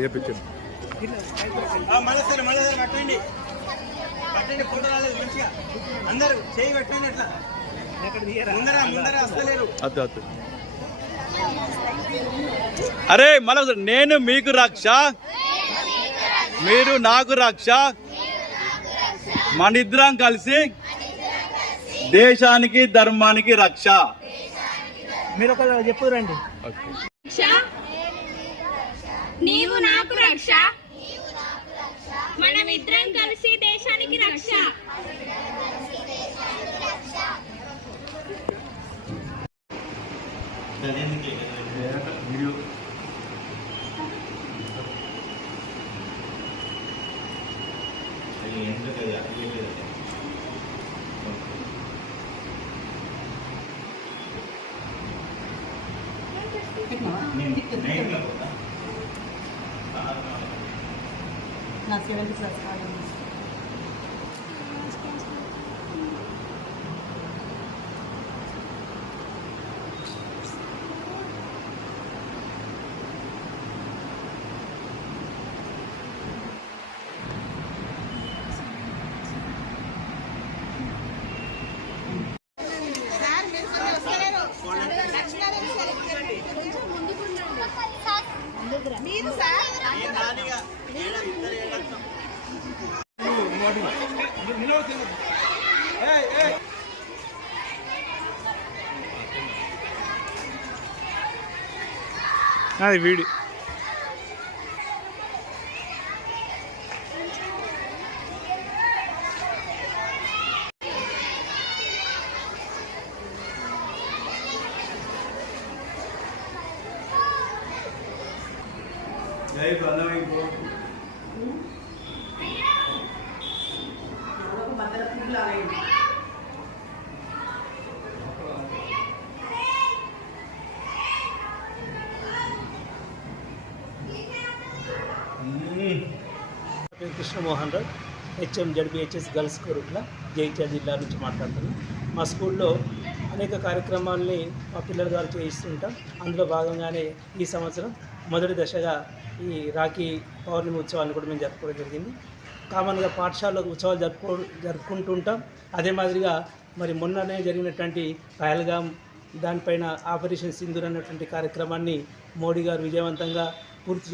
చేపించండి. అందరూ చేయి పెట్టండి. ఎట్లా ముందర వస్తలేరు. అరే మళ్ళీ నేను మీకు రక్ష, మీరు నాకు రక్ష, మనిద్దరం కలిసి దేశానికి ధర్మానికి రక్ష. మీరు ఒక చెప్పురండి. నీవు నాకు రక్ష, మనమిద్దరం కలిసి దేశానికి రక్ష. నా 7th క్లాస్ కాలేజ్ మీరు సార్ అది వీడియో. జై బంధవింకో కృష్ణమోహన్ రావు, హెచ్ఎం జడ్బిహెచ్ఎస్ గర్ల్స్ కోరుట్ల, జైత్యాల జిల్లా నుంచి మాట్లాడుతున్నాం. మా స్కూల్లో అనేక కార్యక్రమాలని మా పిల్లల ద్వారా చేయిస్తుంటాం. అందులో భాగంగానే ఈ సంవత్సరం మొదటి దశగా ఈ రాఖీ పౌర్ణమి ఉత్సవాన్ని కూడా మేము జరుపుకోవడం జరిగింది. కామన్గా పాఠశాలలో ఉత్సవాలు జరుపుకుంటుంటాం. అదే మాదిరిగా మరి మొన్ననే జరిగినటువంటి పహల్గామ్ దానిపైన ఆపరేషన్ సింధూర్ అన్నటువంటి కార్యక్రమాన్ని మోడీ గారు విజయవంతంగా పూర్తి